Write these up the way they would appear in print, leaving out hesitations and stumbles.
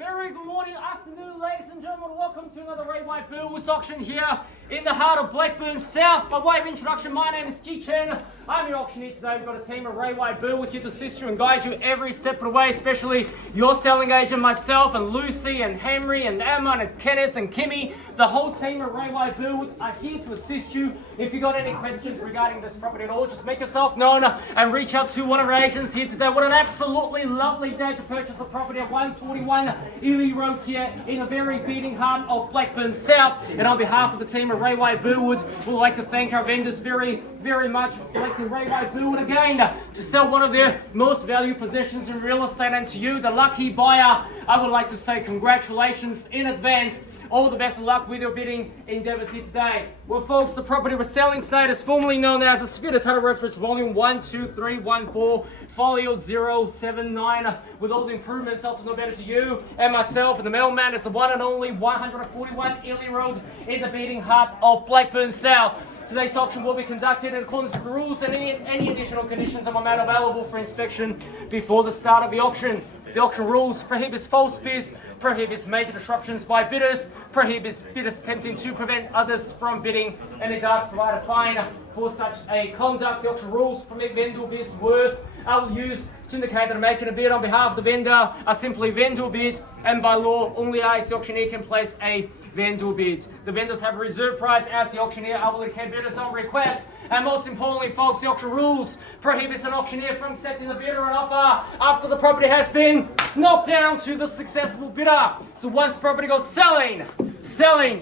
Very good morning, afternoon, ladies and gentlemen. Welcome to another Ray White Bills auction here in the heart of Blackburn South. By way of introduction, my name is Ji Chen. I'm your auctioneer today. We've got a team of Ray White Bill with you to assist you and guide you every step of the way, especially your selling agent, myself, and Lucy, and Henry, and Emma, and Kenneth, and Kimmy. The whole team of Ray White Bill are here to assist you. If you've got any questions regarding this property at all, just make yourself known and reach out to one of our agents here today. What an absolutely lovely day to purchase a property at 141 Eley Road here in the very beating heart of Blackburn South. And on behalf of the team of Ray White Billwood, we'd like to thank our vendors very much for selecting Ray White Billwood again to sell one of their most valued possessions in real estate. And to you, the lucky buyer, I would like to say congratulations in advance. All the best of luck with your bidding endeavours here today. Well, folks, the property we're selling today is formerly known as a Spirit Title Reference Volume 12314, Folio 079, with all the improvements also no better to you and myself. And the mailman is the one and only 141 Eley Road in the beating heart of Blackburn South. Today's auction will be conducted in accordance with the rules, and any additional conditions are made available for inspection before the start of the auction. The auction rules prohibits false bids, prohibits major disruptions by bidders, prohibits bidders attempting to prevent others from bidding, and it does provide a fine for such a conduct. The auction rules permit vendor bids. Words I will use to indicate that I'm making a bid on behalf of the vendor are simply vendor bid, and by law, only I, as the auctioneer, can place a vendor bid. The vendors have a reserve price. As the auctioneer, I will indicate bidders on request. And most importantly, folks, the auction rules prohibits an auctioneer from accepting the bidder an offer after the property has been knocked down to the successful bidder. So once the property goes selling,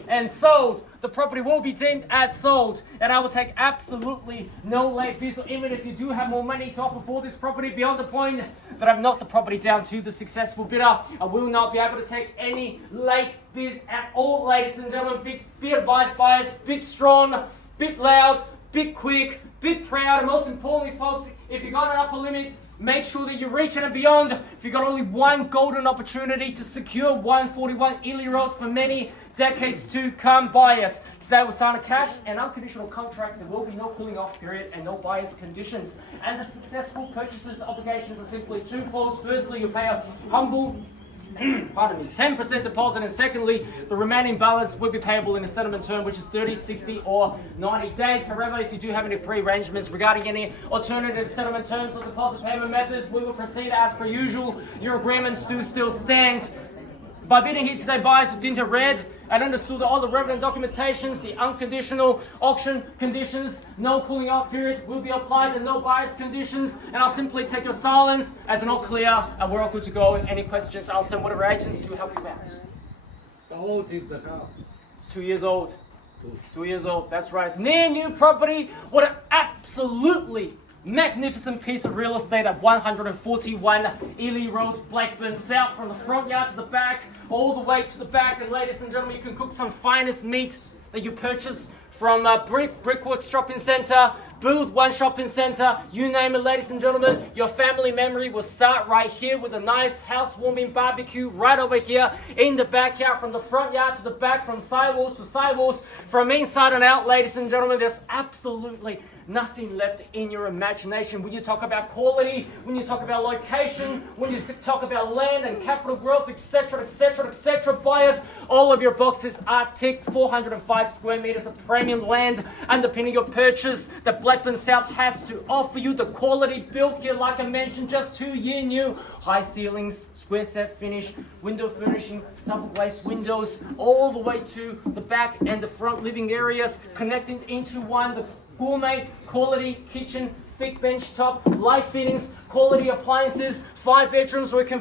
and sold, the property will be deemed as sold, and I will take absolutely no late bids. So even if you do have more money to offer for this property beyond the point that I've knocked the property down to the successful bidder, I will not be able to take any late bids at all, ladies and gentlemen. Be advised, buyers, bit strong, bit loud, bit quick, bit proud, and most importantly, folks, if you got an upper limit, make sure that you reach it and beyond. If you got only one golden opportunity to secure 141 Eley Road for many decades to come, buyers. Today we'll sign a cash and unconditional contract. There will be no cooling off period and no buyer's conditions. And the successful purchaser's obligations are simply twofold. Firstly, you pay a humble 10% deposit, and secondly, the remaining balance will be payable in a settlement term, which is 30, 60, or 90 days. However, if you do have any pre-arrangements regarding any alternative settlement terms or deposit payment methods, we will proceed as per usual. Your agreements do still stand. By bidding here today, buyers have into read and understood all the relevant documentations, the unconditional auction conditions, no cooling off period will be applied, and no buyer's conditions. And I'll simply take your silence as an all clear, and we're all good to go. Any questions, I'll send one of our agents to help you out. How old is the car? It's 2 years old. 2 years old, that's right. It's near new property. What an absolutely magnificent piece of real estate at 141 Eley Road, Blackburn South. From the front yard to the back, all the way to the back. And ladies and gentlemen, you can cook some finest meat that you purchase from Brickworks Shopping Centre, Booth One Shopping Centre, you name it, ladies and gentlemen. Your family memory will start right here with a nice housewarming barbecue right over here in the backyard. From the front yard to the back, from sidewalls to sidewalls, from inside and out, ladies and gentlemen, there's absolutely nothing left in your imagination. When you talk about quality, when you talk about location, when you talk about land and capital growth, etc., etc., etc., buyers, all of your boxes are ticked. 405 square meters of premium land underpinning your purchase that Blackburn South has to offer you. The quality built here, like I mentioned, just 2-year new, high ceilings, square set finish, window furnishing, double glazed windows, all the way to the back and the front living areas, connecting into one. The gourmet quality kitchen, thick bench top, light fittings, quality appliances, 5 bedrooms, or you can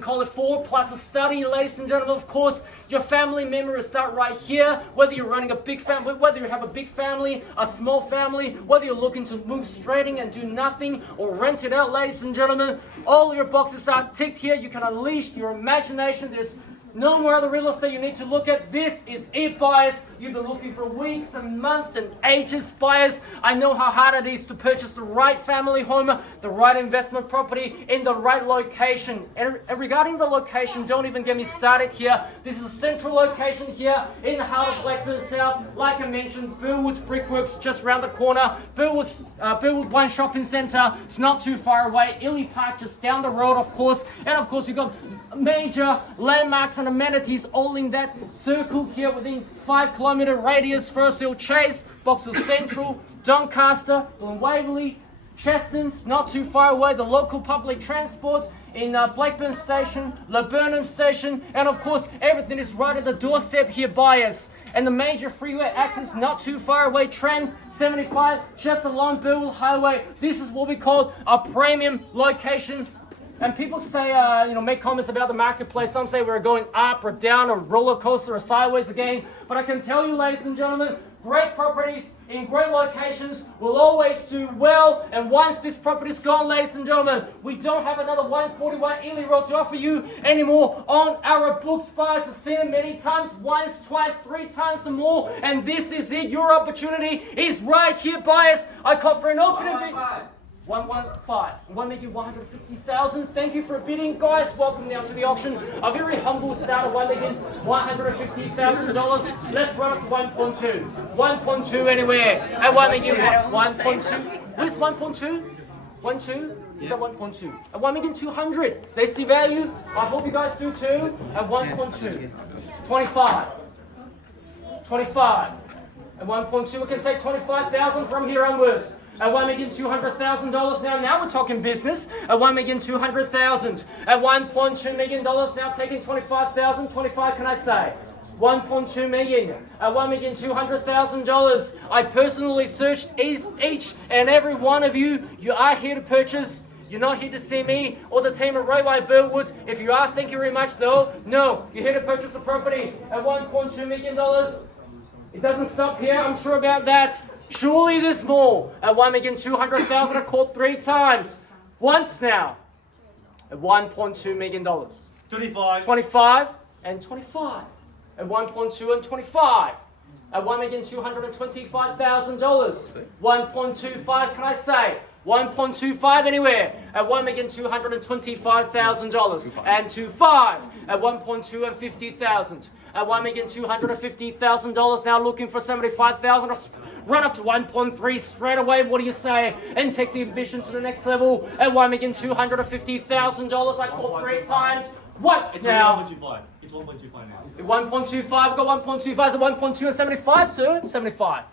call it 4 plus a study, ladies and gentlemen. Of course, your family memories start right here. Whether you're running a big family, whether you have a big family, a small family, whether you're looking to move straight in and do nothing or rent it out, ladies and gentlemen, all your boxes are ticked here. You can unleash your imagination. There's no more other real estate you need to look at. This is it, buyers. You've been looking for weeks and months and ages, buyers. I know how hard it is to purchase the right family home, the right investment property in the right location. And regarding the location, don't even get me started here. This is a central location here in the heart of Blackburn South. Like I mentioned, Burwood's Brickworks just around the corner. Burwood One Shopping Centre, it's not too far away. Eley Park just down the road, of course. And of course, you've got major landmarks and amenities all in that circle here within 5-kilometre radius. First Hill Chase, Box Hill Central, Doncaster, Waverley, Cheston's not too far away. The local public transport in Blackburn Station, Laburnum Station, and of course everything is right at the doorstep here by us. And the major freeway access not too far away, tram 75 just along Burwood Highway. This is what we call a premium location. And people say, make comments about the marketplace. Some say we're going up or down or roller coaster or sideways again. But I can tell you, ladies and gentlemen, great properties in great locations will always do well. And once this property is gone, ladies and gentlemen, we don't have another 141 Eley Road to offer you anymore on our books. Buyers have seen it many times, once, twice, 3 times and more. And this is it. Your opportunity is right here, buyers. I call for an opening bid. 115. One making 150,000. Thank you for bidding, guys. Welcome now to the auction. A very humble start of $1,150,000. Let's run up to 1.2. 1.2 anywhere. And 1.2. What is 1.2? 1.2? Is that 1.2? At 1,200,000. They see value. I hope you guys do too. At 1.2. 25. 25. At 1.2, we can take 25,000 from here onwards. At $1,200,000 now we're talking business. At $1,200,000. At $1.2 million now taking 25,000. 25, can I say? 1.2 million. At $1,200,000. I personally searched each and every one of you. You are here to purchase. You're not here to see me or the team at Ray White Burwood. If you are, thank you very much though. No, you're here to purchase a property at $1.2 million. It doesn't stop here, I'm sure about that. Surely there's more. At $1,200,000, I called 3 times. Once now. At $1.2 million. 25. 25 and 25. At 1.2 and 25. At $1,225,000. 1.25, can I say? 1.25 anywhere. At $1,225,000. And 25. At 1.2 and 50,000. At $1,250,000. Now looking for 75,000. Run up to 1.3 straight away. What do you say? And take the ambition to the next level at $1,250,000. I called 3 times. Once now. It's 1.25 now. 1.25. I've got 1.25. Is it 1.2 and 75, sir? 75.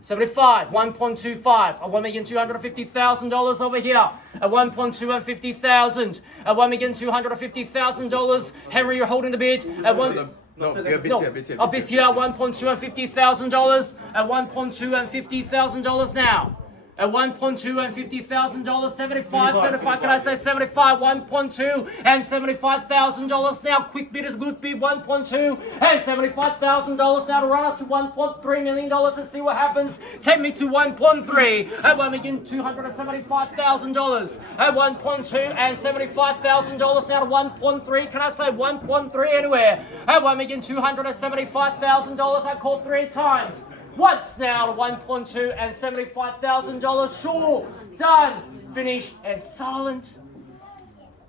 75. 1.25. At $1,250,000 over here. At 1.2 and 50,000. At $1,250,000. Henry, you're holding the bid. At one. No, Up is here at $1.2 and $50,000. At $1.2 and $50,000 now. At $1.2 and $50,000, 75, can I say 75, 1.2 and $75,000 now. Quick bid is good bid, 1.2 and $75,000 now to run up to $1.3 million and see what happens. Take me to 1.3 at $1,275,000. At 1.2 and $75,000 now to 1.3, can I say 1.3 anywhere? At $1,275,000, I called 3 times. Once now to 1.2 and $75,000. Sure, done, finished, and silent.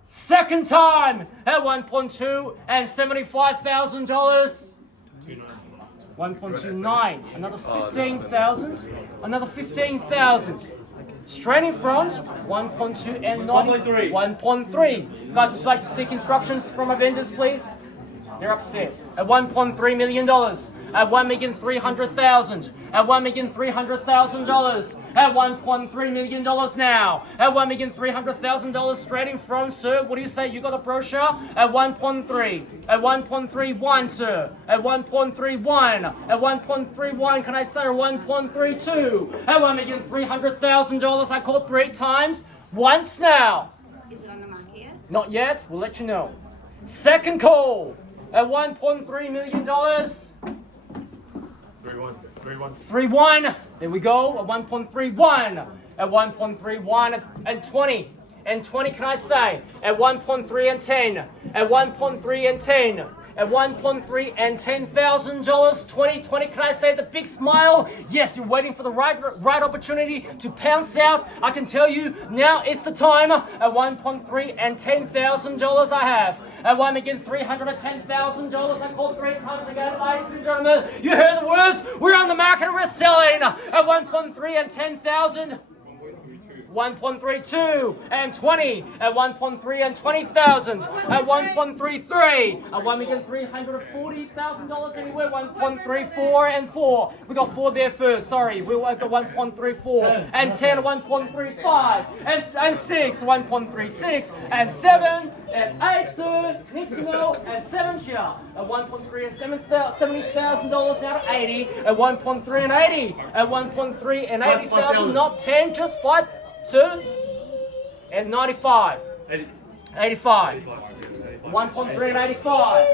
Second time at 1.2 and $75,000. 1.29. Another 15,000. Another 15,000. Straight in front. 1.2 and 90. 1.3. Guys, would you like to seek instructions from our vendors, please? They're upstairs. At $1.3 million. At $1,300,000. At $1,300,000. At $1.3 million now. At $1,300,000 straight in front, sir. What do you say? You got a brochure? At 1.3. At 1.31, sir. At 1.31. At 1.31, can I say 1.32? At $1,300,000. I called 3 times. Once now. Is it on the market yet? Not yet. We'll let you know. Second call. At $1.3 million. 3-1. There we go. At 1.31. At 1.31 and 20. And 20, can I say? At 1.3 and 10. At 1.3 and 10. at 1.3 and $10,000. 2020, can I say the big smile? Yes, you're waiting for the right opportunity to pounce out. I can tell you now it's the time. At 1.3 and $10,000 I have. At one again, $310,000. I called 3 times again, ladies and gentlemen. You heard the words. We're on the market and we're selling at 1.3 and 10,000. 1.32 and 20 at 1.3 and 20,000 at 1.33 at $1,340,000 anywhere. 1.34 and 4. We got 4 there first. Sorry, we went to 1.34 and 10 at 1.35 and 6 1.36 and 7 and 8. Sir, need to know and 7 here at 1.3 and $70,000 now to 80 at 1.3 and 80 at 1.3 and 80,000. Not 10, just 5. Sir, and 95, 85, 1.3 and 85,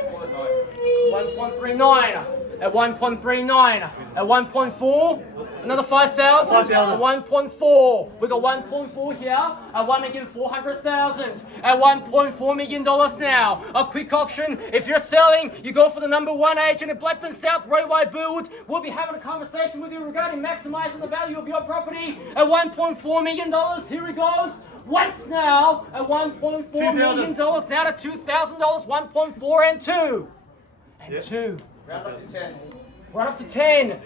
1.39, at 1.39, at 1.4, another 5,000, at 1.4, we got 1.4 here, at $1,400,000, at $1.4 million now. A quick auction. If you're selling, you go for the number 1 agent in Blackburn South, Ray White Build. We'll be having a conversation with you regarding maximizing the value of your property at $1.4 million. Here he goes. Once now at $1.4 million now to $2,000, 1.4 and 2. And 2. Round up to 10. Right up to 10.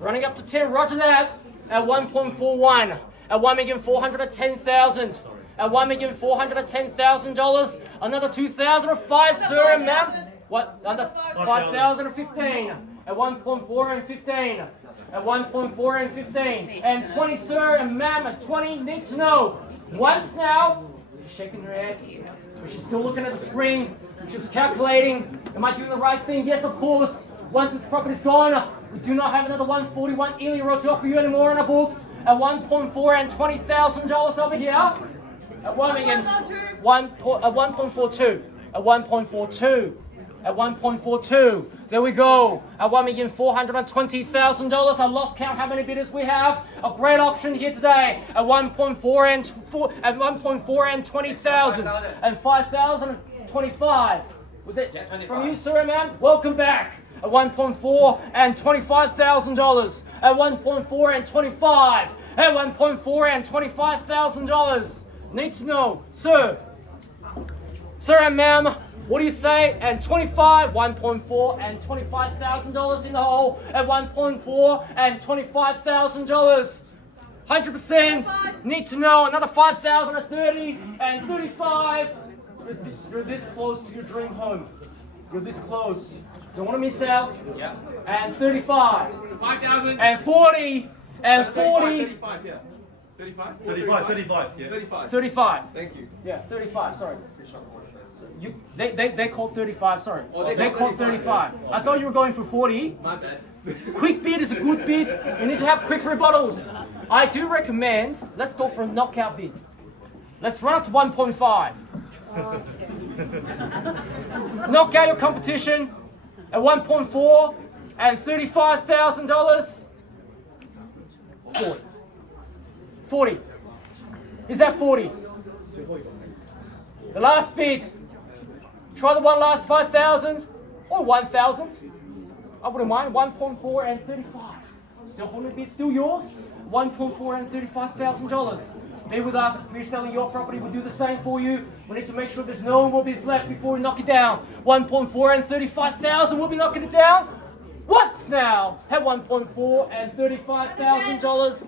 Running up to 10, roger that. At 1.41. At $1,410,000. At $1,410,000. Another 2,005, sir and ma'am. What? Another 5,015. At 1.4 and 15. At 1.4 and 15. And 20, sir and ma'am. At 20, need to know. Once now. She's shaking her head. She's still looking at the screen. She's calculating. Am I doing the right thing? Yes, of course. Once this property's gone, we do not have another 141 Eley Road to offer you anymore in our books. At 1.4 and $20,000 over here. At 1.42. At 1.42. At 1.42. There we go. At $1,420,000. I lost count how many bidders we have. A great auction here today. At 1.4 and 20,000 and 5,025. Was it from you, sir, ma'am? Welcome back. At 1.4 and $25,000. At 1.4 and 25. At 1.4 and $25,000. Need to know, sir. Sir and ma'am, what do you say? And 25, 1.4 and $25,000 in the hole. At 1.4 and $25,000. 100%. Need to know another 5,000 at 30 and 35. You're this close to your dream home. You're this close. Don't want to miss out. Yeah. And 35. 5,000. And 40. And 40. 35, yeah. 35? 35, yeah. 35. 35. Thank you. Yeah, 35, sorry. They called 35, sorry. Oh, they called 35. I thought you were going for 40. My bad. Quick bid is a good bid. You need to have quick rebuttals. I do recommend, let's go for a knockout bid. Let's run up to 1.5. Knock out your competition at 1.4 and $35,000. 40. 40. Is that 40? The last bid. Try the one last 5,000 or 1,000. I wouldn't mind. 1.4 and 35. Still holding a bid, still yours. 1.4 and $35,000. Be with us. If you're selling your property, we'll do the same for you. We need to make sure there's no more bids left before we knock it down. 1.4 and $35,000. We'll be knocking it down. What's now? At 1.4 and $35,000.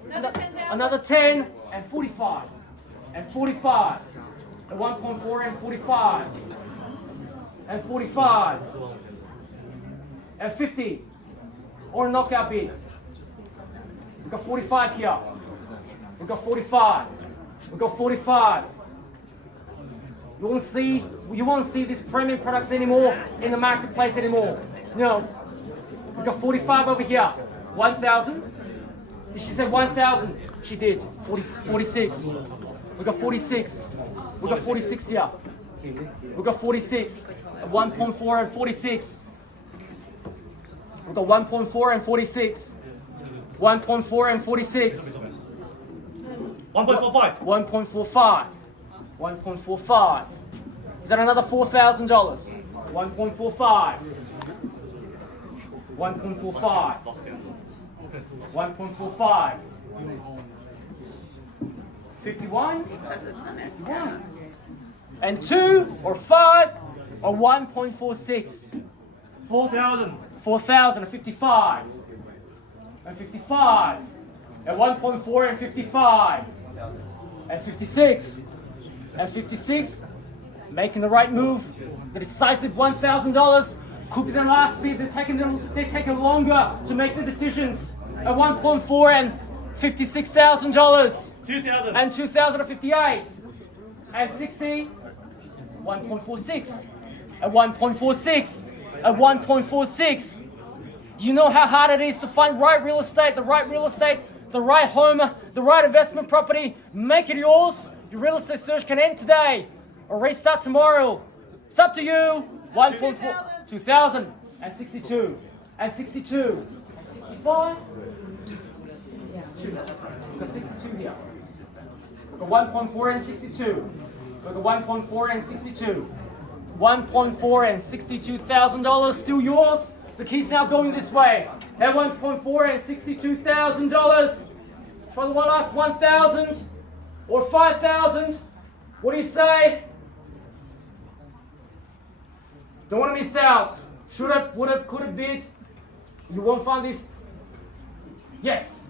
Another 10 and 45. And 45. At 1.4 and 45. And 45. And 50. Or a knockout bid. We've got 45 here. We've got 45. We've got 45. You won't see these premium products anymore in the marketplace anymore. No. We've got 45 over here. 1,000. Did she say 1,000? She did. 46. We got 46. We got 46 here. We got 46. 1.4 and 46. We got 1.4 and 46. 1.4 and 46. 1.45. 1.45. 1.45. Is that another $4,000? 1.45. 1.45. 1.45. 51. 51. And 2 or 5 or 1.46. 4,000. 4,000 and 55. And 55. And 1.4 and 55. And 56. And 56. Making the right move. The decisive $1,000. Could be the last bid. They're taking longer to make the decisions. At 1.4 and $56,000. 2,000. And 2,058. And 60. 1.46. At 1.46. At 1.46. You know how hard it is to find the right real estate, the right home, the right investment property. Make it yours. Your real estate search can end today or restart tomorrow. It's up to you. 1.4, 2,000 and 62 and 62 and 65. 62. We've got 62 here. We've got 1.4 and 62. We've got 1.4 and 62. 1.4 and $62,000 still yours. The key's now going this way. At 1.4 and $62,000. Try the one last 1,000 or 5,000. What do you say? Don't want to miss out. Should have, would have, could have bid. You won't find this. Yes.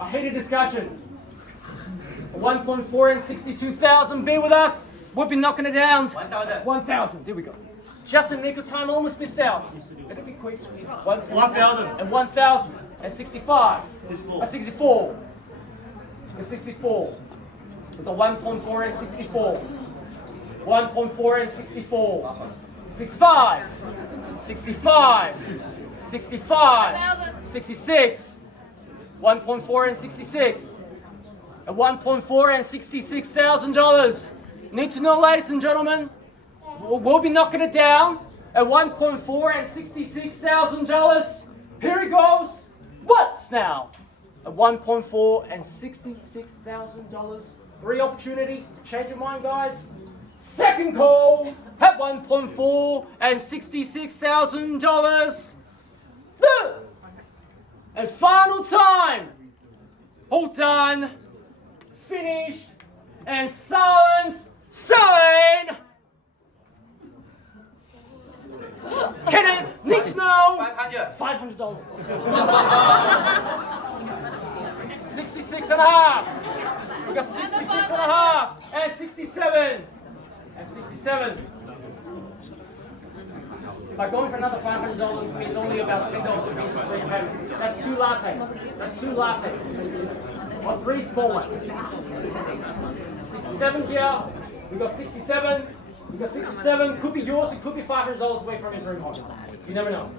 I hate a discussion. 1.4 and 62,000. Be with us. We'll be knocking it down. 1,000. 1,000. There we go. Just in the nick of time. Almost missed out. Better be quick. 1,000. And 1,000. And 65. 64. And 64. And 64. With the 1.4 and 64. 1.4 and 64. 65. 65. 65. 66. 1.4 and 66. At 1.4 and $66,000. Need to know, ladies and gentlemen, we'll be knocking it down at 1.4 and $66,000. Here it goes. What's now? At 1.4 and $66,000. 3 opportunities to change your mind, guys. Second call at 1.4 and $66,000. Third and final time. All done, finished, and silent. Selling. Kenneth, need to know. $500. 66 and a half. We got 66 and a half. And 67. And 67. By going for another $500 means only about $10 of interest rate payment. That's 2 lattes. That's 2 lattes. Or 3 small ones. 67 here. We got 67. We got 67. Could be yours. It could be $500 away from your dream home. You never know.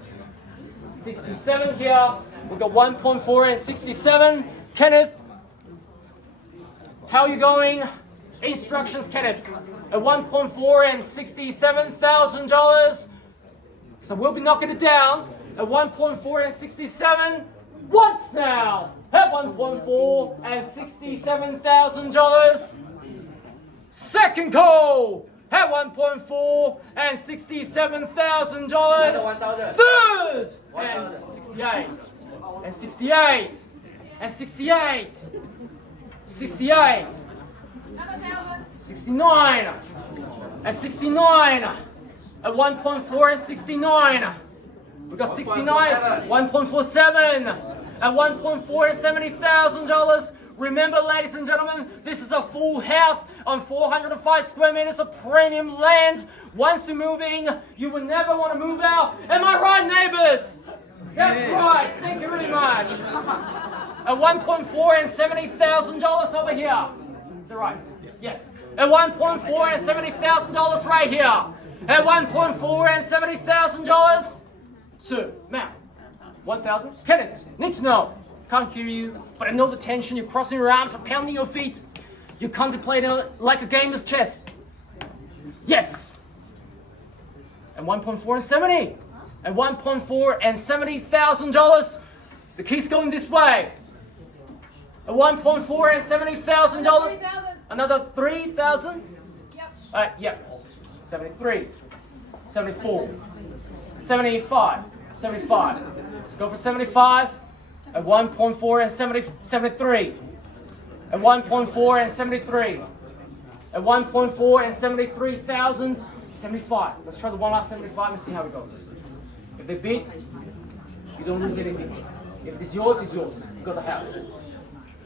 67 here. We got 1.4 and 67. Kenneth, how are you going? Instructions, Kenneth. At 1.4 and $67,000. So we'll be knocking it down at 1.4 and 67. Once now at 1.4 and $67,000. Second call at 1.4 and $67,000. Third and 68 and 68 and 68, 68, 69 and 69 at 1.4 and 69. We got 69, 1.47 at 1.4 and $70,000. Remember, ladies and gentlemen, this is a full house on 405 square meters of premium land. Once you're moving, you will never want to move out. Am I right, neighbors? That's right. Thank you very much. At 1.4 and $70,000 over here. Is that right? Yes. At 1.4 and $70,000 right here. At 1.4 and $70,000. Sir, ma'am. 1,000. Kenneth, need to know. Can't hear you, but I know the tension. You're crossing your arms and pounding your feet. You're contemplating it like a game of chess. Yes. And 1.4 and 70. And 1.4 and $70,000. The key's going this way. At 1.4 and $70,000. Another 3,000. Yep. Yep. 73. 74, 75, 75. Let's go for 75, at 1.4 and 73, at 1.4 and 73, at 1.4 and 73,000, 75. Let's try the one last 75 and see how it goes. If they beat, you don't lose anything. If it's yours, it's yours. You got the house.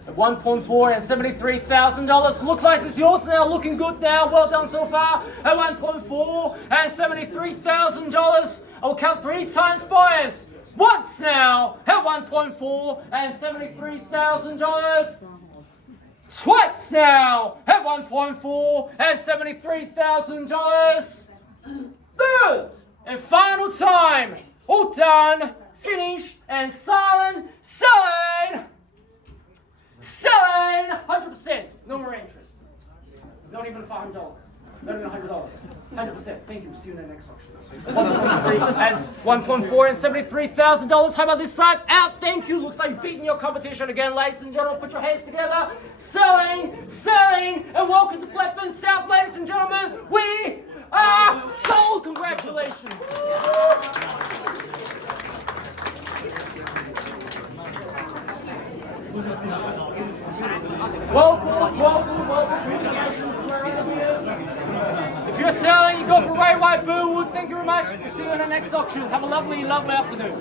At 1.4 and $73,000. Looks like it's yours now. Looking good now. Well done so far. At 1.4 and $73,000. I will count 3 times buyers. Once now. At 1.4 and $73,000. Twice now. At 1.4 and $73,000. Third and final time. All done. Finish and selling. Selling. Selling 100%. No more interest. Not even $500. Not even $100. 100%. Thank you. See you in the next auction. 1.4 and $73,000. How about this side? Out. Thank you. Looks like you've beaten your competition again, ladies and gentlemen. Put your hands together. Selling, selling, and welcome to Blackburn South, ladies and gentlemen. We are sold. Congratulations. Welcome. Congratulations. If you're selling, you go for Ray White Boo. Thank you very much. We'll see you in the next auction. Have a lovely, lovely afternoon.